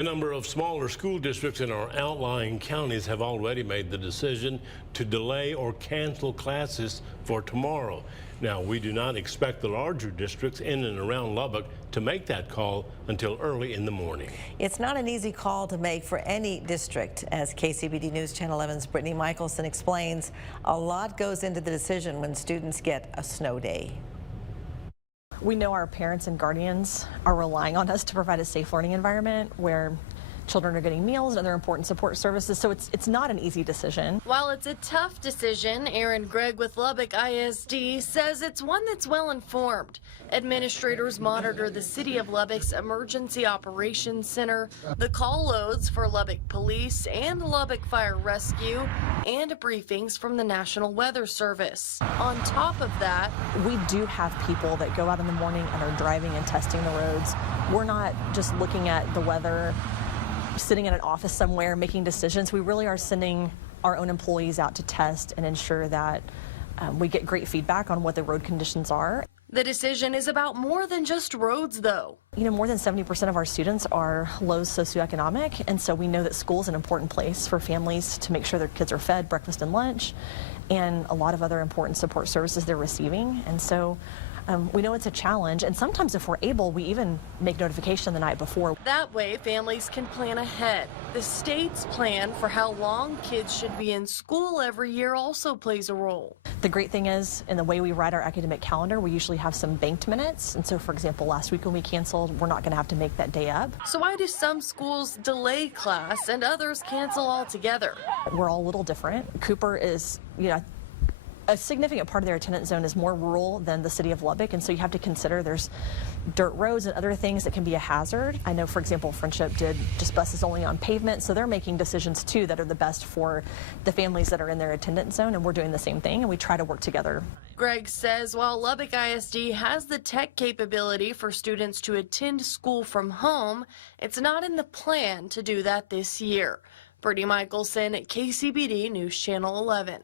A number of smaller school districts in our outlying counties have already made the decision to delay or cancel classes for tomorrow. Now, we do not expect the larger districts in and around Lubbock to make that call until early in the morning. It's not an easy call to make for any district. As KCBD News Channel 11's Brittany Michelson explains, a lot goes into the decision when students get a snow day. We know our parents and guardians are relying on us to provide a safe learning environment where children are getting meals and other important support services, so it's not an easy decision. While it's a tough decision, Aaron Gregg with Lubbock ISD says it's one that's well informed. Administrators monitor the City of Lubbock's Emergency Operations Center, the call loads for Lubbock Police and Lubbock Fire Rescue, and briefings from the National Weather Service. On top of that, we do have people that go out in the morning and are driving and testing the roads. We're not just looking at the weather, sitting in an office somewhere making decisions. We really are sending our own employees out to test and ensure that we get great feedback on what the road conditions are. The decision is about more than just roads, though. You know, more than 70% of our students are low socioeconomic, and so we know that school is an important place for families to make sure their kids are fed breakfast and lunch, and a lot of other important support services they're receiving. And so we know it's a challenge, and sometimes if we're able, we even make notification the night before. That way, families can plan ahead. The state's plan for how long kids should be in school every year also plays a role. The great thing is, in the way we write our academic calendar, we usually have some banked minutes. And so, for example, last week when we canceled, we're not going to have to make that day up. So why do some schools delay class and others cancel altogether? We're all a little different. Cooper is, a significant part of their attendance zone is more rural than the city of Lubbock, and so you have to consider there's dirt roads and other things that can be a hazard. I know, for example, Friendship did just buses only on pavement, so they're making decisions too that are the best for the families that are in their attendance zone, and we're doing the same thing, and we try to work together. Gregg says while Lubbock ISD has the tech capability for students to attend school from home, it's not in the plan to do that this year. Brittany Michelson, KCBD News Channel 11.